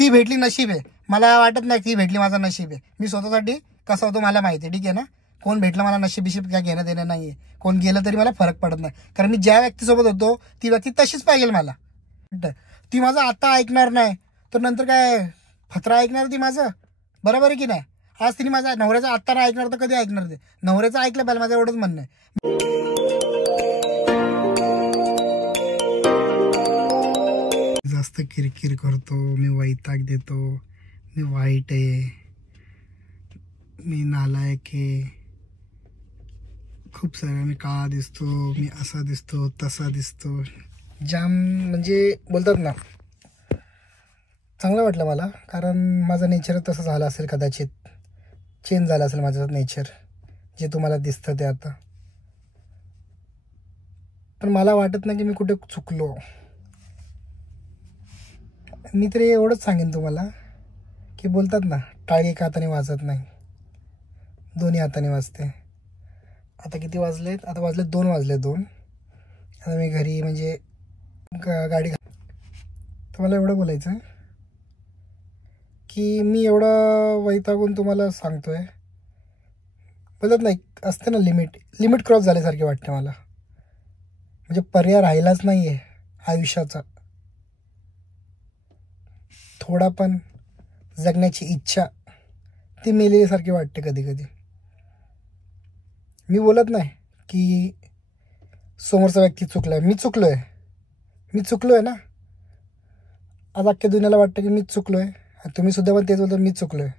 ती भेटली नशीब आहे, मला वाटत नाही ती भेटली माझा नशीब आहे. मी स्वतःसाठी कसा होतो मला माहिती आहे, ठीक आहे ना. कोण भेटलं मला नशीब बिशीब काय घेणं देणं नाही आहे. कोण गेलं तरी मला फरक पडत नाही, कारण मी ज्या व्यक्तीसोबत होतो ती व्यक्ती तशीच पाहिजे मला. ती माझं आता ऐकणार नाही तर नंतर काय फत्रा ऐकणार ती माझं, बरोबर आहे की नाही. आज तिने माझा नवऱ्याचा आत्ता नाही ऐकणार तर कधी ऐकणार ते. नवऱ्याचं ऐकलं पाहिजे, माझं एवढंच म्हणणं आहे. जास्त किरकिर करतो मी, वैताग देतो, मी वाईट आहे, मी नालायक आहे, खूप सारं मी काळा दिसतो, मी असा दिसतो तसा दिसतो, जाम म्हणजे बोलतात ना. चांगलं वाटलं मला, कारण माझं नेचर तसं झालं असेल, कदाचित चेंज झालं असेल माझं नेचर, जे तुम्हाला दिसतं ते आता. पण मला वाटत नाही की मी कुठे चुकलो. मी तरी एवढंच सांगेन तुम्हाला की बोलतात ना, टाळी एका हाताने वाजत नाही, दोन्ही हाताने वाजते. आता किती वाजलेत? आता वाजले 2 वाजले 2. आता मी घरी म्हणजे गाडी. तर मला एवढं बोलायचं की मी एवढं वैतागून तुम्हाला सांगतोय, बोलत नाही असते ना लिमिट क्रॉस झाल्यासारखे वाटते मला. म्हणजे पर्याय राहिलाच नाही आहे आयुष्याचा. थोडा पण जगण्याची इच्छा ती मेलेल्यासारखी वाटते कधी कधी. मी बोलत नाही की समोरचा व्यक्ती चुकला आहे, मी चुकलो आहे ना. आज अख्ख्या दुनियाला वाटतं की मीच चुकलो आहे, तुम्ही सुद्धा पण तेच बोलतो मीच चुकलो आहे.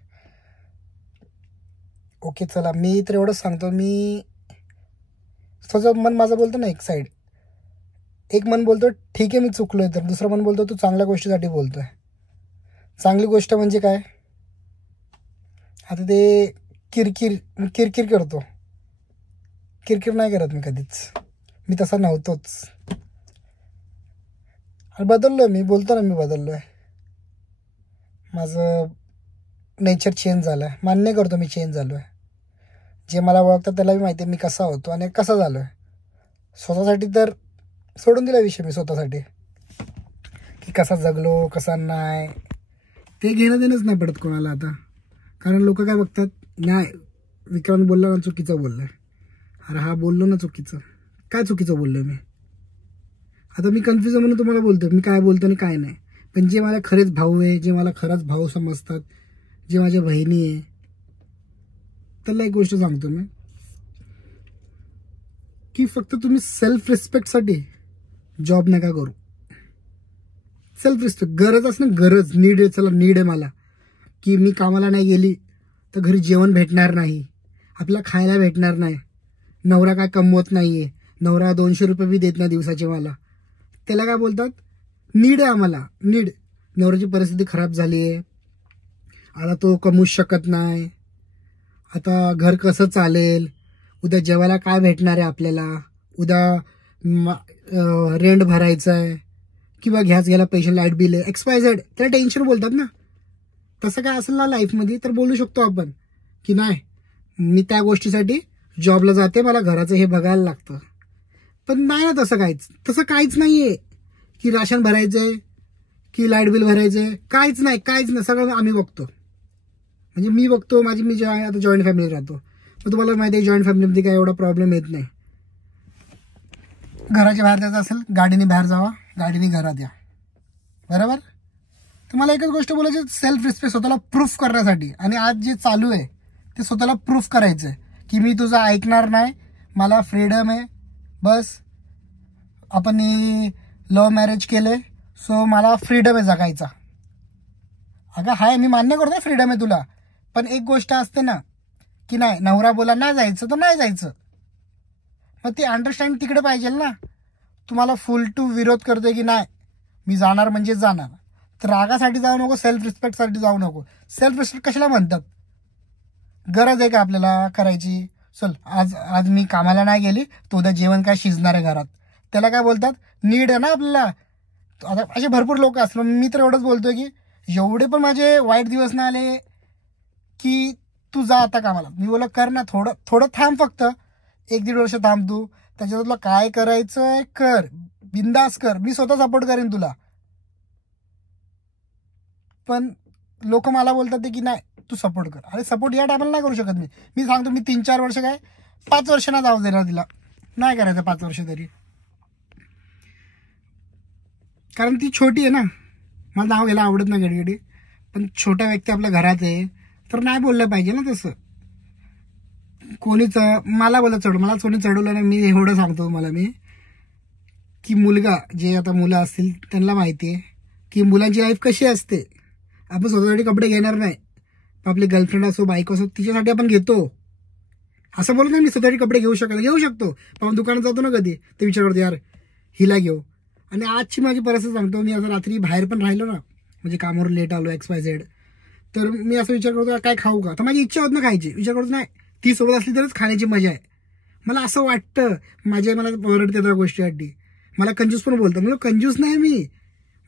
ओके चला, मी तर एवढंच सांगतो, मी स्वतः मन माझं बोलतो ना, एक मन बोलतो ठीक आहे मी चुकलो आहे, तर दुसरं मन बोलतो तू चांगल्या गोष्टीसाठी बोलतो आहे. चांगली गोष्ट म्हणजे काय? आता ते किरकिर करतो, किरकिर नाही करत मी कधीच, मी तसा नव्हतोच. आणि बदललो आहे मी, बोलतो ना मी बदललो आहे, माझं नेचर चेंज झालं आहे, मान्य करतो मी चेंज झालो आहे. जे मला ओळखतात त्याला मी माहिती आहे मी कसा होतो आणि कसा झालो आहे. स्वतःसाठी तर सोडून दिला विषय मी, स्वतःसाठी की कसा जगलो कसा नाही ते घेणं देणंच नाही पडत कोणाला आता. कारण लोक काय बघतात, नाही विक्रांत बोलला ना चुकीचं बोललं आहे, अरे हा बोललो ना चुकीचं, काय चुकीचं बोललो मी? आता मी कन्फ्युजन म्हणून तुम्हाला बोलतो मी काय बोलतो आणि काय नाही. पण जे मला खरेच भाऊ आहे, जे मला खरंच भाऊ समजतात, जे माझ्या बहिणी आहे, त्याला एक गोष्ट सांगतो मी की फक्त तुम्ही सेल्फ रिस्पेक्टसाठी जॉब नका करू. सेल्फ रिस्पेक्ट गरज असणं, गरज नीड आहे, चला नीड आहे मला की मी कामाला नाही गेली तर घरी जेवण भेटणार नाही, आपल्याला खायला भेटणार नाही, नवरा काय कमवत नाही आहे, नवरा 200 रुपये बी देत नाही दिवसाचे मला, त्याला काय बोलतात नीड आहे आम्हाला. नीड, नवऱ्याची परिस्थिती खराब झाली आहे, आता तो कमवूच शकत नाही, आता घर कसं चालेल, उद्या जेवायला काय भेटणार आहे आपल्याला, उद्या रेंट भरायचं आहे किंवा घ्यायला पैसे, लाईट बिल आहे, XYZ, त्याला टेन्शन बोलतात ना. तसं काय असेल ना लाईफमध्ये तर बोलू शकतो आपण की नाही मी त्या गोष्टीसाठी जॉबला जाते, मला घराचं हे बघायला लागतं. पण नाही ना तसं काहीच नाही आहे की राशन भरायचं आहे की लाईट बिल भरायचं आहे, काहीच नाही, सगळं आम्ही बघतो. म्हणजे मी बघतो, मी जे आहे आता जॉईंट फॅमिली राहतो, मग तुम्हाला माहिती आहे जॉईंट फॅमिलीमध्ये काय एवढा प्रॉब्लेम येत नाही. घराच्या बाहेर जायचं असेल गाडीने बाहेर जावा, गाडीने घरात या, बरोबर. तर मला एकच गोष्ट बोलायची, सेल्फ रिस्पेक्ट स्वतःला प्रूफ करण्यासाठी. आणि आज जे चालू आहे ते स्वतःला प्रूफ करायचं आहे की मी तुझं ऐकणार नाही, मला फ्रीडम आहे, बस. आपण लव्ह मॅरेज केले सो मला फ्रीडम आहे जगायचा. अगं हाय, मी मान्य करतो फ्रीडम आहे तुला, पण एक गोष्ट असते ना की नाही नवरा बोला नाही जायचं तर नाही जायचं, मग ती अंडरस्टँड तिकडे पाहिजे ना. तुम्हाला फुल टू विरोध करतोय की नाही मी जाणार म्हणजे जाणार, तर रागासाठी जाऊ नको, सेल्फ रिस्पेक्टसाठी जाऊ नको. सेल्फ रिस्पेक्ट कशाला म्हणतात? गरज आहे का आपल्याला करायची? चल आज मी कामाला नाही गेली तर उद्या जेवण काय शिजणार आहे घरात, त्याला काय बोलतात नीड आहे ना आपल्याला. आता असे भरपूर लोक असतात. मी तर एवढंच बोलतोय की एवढे पण माझे वाईट दिवस नाही आले की तू जा आता कामाला. मी बोला कर ना, थोडं थांब, फक्त 1-1.5 वर्ष थांब तू, त्याच्यात तुला काय करायचंय कर, बिंदास कर, मी स्वतः सपोर्ट करेन तुला. पण लोक मला बोलतात की नाही तू सपोर्ट कर. अरे सपोर्ट या टायमाला नाही करू शकत मी सांगतो, मी 3-4 वर्ष काय 5 वर्ष ना जाऊ देणार तिला, नाही करायचं 5 वर्ष तरी, कारण ती छोटी आहे ना. मला नाव घ्यायला आवडत नाही गडगडी, पण छोटा व्यक्ती आपल्या घरात आहे तर नाही बोललं पाहिजे ना तसं. कोणीच मला बोलत चढ, मला कोणी चढवलं नाही. मी एवढं सांगतो मला मी, की मुलगा जे आता मुलं असतील त्यांना माहिती आहे की मुलांची लाईफ कशी असते. आपण स्वतःसाठी कपडे घेणार नाही, आपली गर्लफ्रेंड असो बायको असो तिच्यासाठी आपण घेतो. असं बोलत नाही मी स्वतःसाठी कपडे घेऊ शकतो, पण दुकानात जातो ना कधी ते विचार करतो यार हिला घेऊ. आणि आजची माझी परिस्थिती सांगतो, मी आता रात्री बाहेर पण राहिलो ना, म्हणजे कामावर लेट आलो XYZ, तर मी असं विचार करतो काय खाऊ का, तर माझी इच्छा होत ना खायची, विचार करतो नाही ती सोबत असली तरच खाण्याची मजा आहे. मला असं वाटतं, मला ओरडते त्या गोष्टीसाठी, मला कंजूस पण बोलतात. म्हणजे कंजूस नाही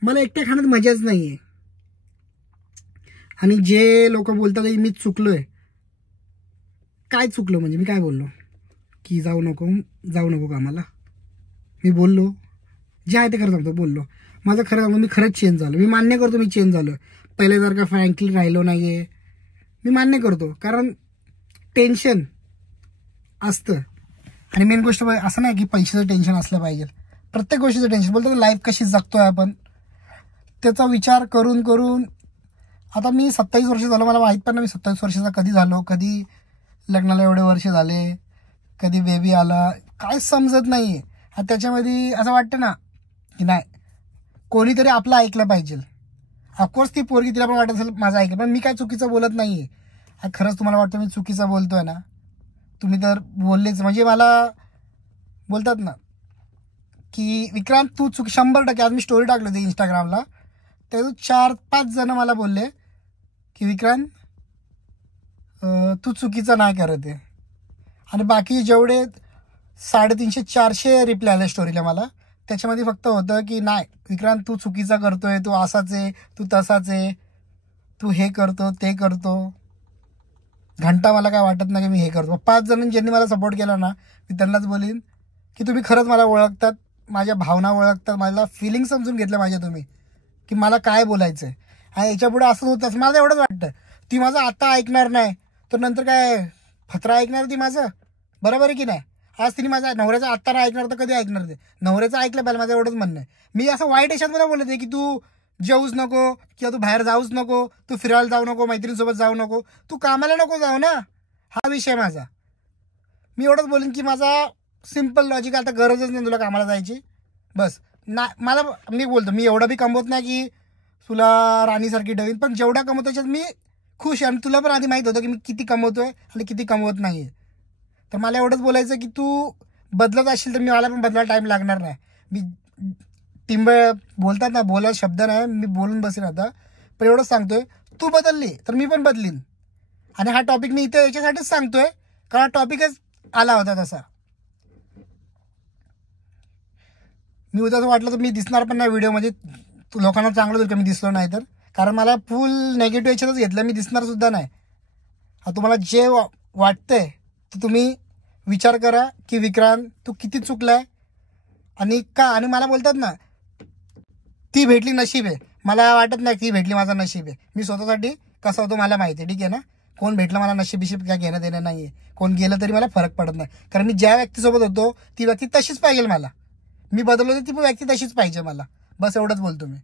मला एकट्या खाण्यात मजाच नाहीये. आणि जे लोक बोलतात मी चुकलोय, काय चुकलो म्हणजे मी काय बोललो की जाऊ नको कामाला, मी बोललो जे आहे ते खरं सांगतो, बोललो माझं खरं सांगतो, मी खरंच चेंज झालो. मी मान्य करतो मी चेंज झालो, पहिले जर का फ्रँकली राहिलो नाहीये, मी मान्य करतो, कारण टेन्शन असतं. आणि मेन गोष्ट असं नाही की पैशाचं टेन्शन असलं पाहिजे, प्रत्येक गोष्टीचं टेन्शन. बोलतो लाईफ कशी जगतोय आपण त्याचा विचार करून आता मी 27 वर्ष झालो, मला माहित पण नाही मी 27 वर्षाचा कधी झालो, कधी लग्नाला एवढे वर्ष झाले, कधी बेबी आला, काय समजत नाहीये. आणि त्याच्यामध्ये असं वाटतं ना की नाही कोणीतरी आपलं ऐकलं पाहिजे. ऑफकोर्स ती पोरगी तिला पण वाटत असेल माझं ऐकलं, पण मी काय चुकीचं बोलत नाहीये. खरंच तुम्हाला वाटतं मी चुकीचं बोलतोय ना, तुम्ही तर बोललेच. म्हणजे मला बोलतात ना की विक्रांत तू 100%, आज मी स्टोरी टाकली होती इंस्टाग्रामला, तर 4-5 जण मला बोलले की विक्रांत तू चुकीचं नाही करत आहे. आणि बाकी जेवढे 350-400 रिप्लाय आले स्टोरीला मला, त्याच्यामध्ये फक्त होतं की नाही विक्रांत तू चुकीचा करतोय, तू असाच आहे, तू तसाच आहे, तू हे करतो ते करतो. घंटा मला काय वाटत नाही की मी हे करतो. 5 जणांनी ज्यांनी मला सपोर्ट केला ना, मी त्यांनाच बोलीन की तुम्ही खरंच मला ओळखतात, माझ्या भावना ओळखतात, मला फिलिंग समजून घेतलं माझ्या तुम्ही की मला काय बोलायचं आहे. आणि याच्यापुढे असं होतं, असं मला एवढंच वाटतं. ती माझं आता ऐकणार नाही तर नंतर काय फत्रा ऐकणार ती माझं, बरोबर आहे की नाही. आज तिने माझ्या नवऱ्याचं आत्ता नाही ऐकणार तर कधी ऐकणार ते, नवऱ्याचं ऐकलं पाहिजे, माझं एवढंच म्हणणं आहे. मी असं वाईट याच्यात मला बोलत आहे की तू जेऊच नको किंवा तू बाहेर जाऊच नको, तू फिरायला जाऊ नको, मैत्रिणीसोबत जाऊ नको, तू कामाला नको जाऊ ना, हा विषय माझा. मी एवढंच बोलेन की माझा सिम्पल लॉजिक, आता गरजच नाही तुला कामाला जायची, बस ना. मला मी बोलतो मी एवढं बी कमवत नाही की तुला राणीसारखी ठेवीन, पण जेवढा कमवतो त्याच्यात मी खुश आहे. आणि तुला पण आधी माहीत होतं की मी किती कमवतोय आणि किती कमवत नाही आहे. तर मला एवढंच बोलायचं की तू बदलत असेल तर मला पण बदलायला टाईम लागणार नाही. मी बोलतात ना, बोलायला शब्द नाही, मी बोलून बसेन आता, पण एवढंच सांगतोय तू बदलली तर मी पण बदलीन. आणि हा टॉपिक मी इथे याच्यासाठीच सांगतोय कारण हा टॉपिकच आला होता तसा. मी उद्या असं वाटलं तर मी दिसणार पण नाही व्हिडिओमध्ये, लोकांना चांगलं होईल का मी दिसलो नाही तर, कारण मला फुल नेगेटिव्ह याच्यातच घेतलं, मी दिसणार सुद्धा नाही. तुम्हाला जे वाटतंय तर तुम्ही विचार करा की विक्रांत तू किती चुकलाय आणि का. आणि मला बोलतात ना ती भेटली नशीब आहे, मला वाटत नाही ती भेटली माझा नशीब आहे. मी स्वतःसाठी कसं होतो मला माहिती आहे, ठीक आहे ना. कोण भेटलं मला नशीब काय घेणं देणं नाही आहे, कोण गेलं तरी मला फरक पडत नाही, कारण मी ज्या व्यक्तीसोबत होतो ती व्यक्ती तशीच पाहिजे मला. मी बदललो तर ती व्यक्ती तशीच पाहिजे मला, बस एवढंच बोलतो मी.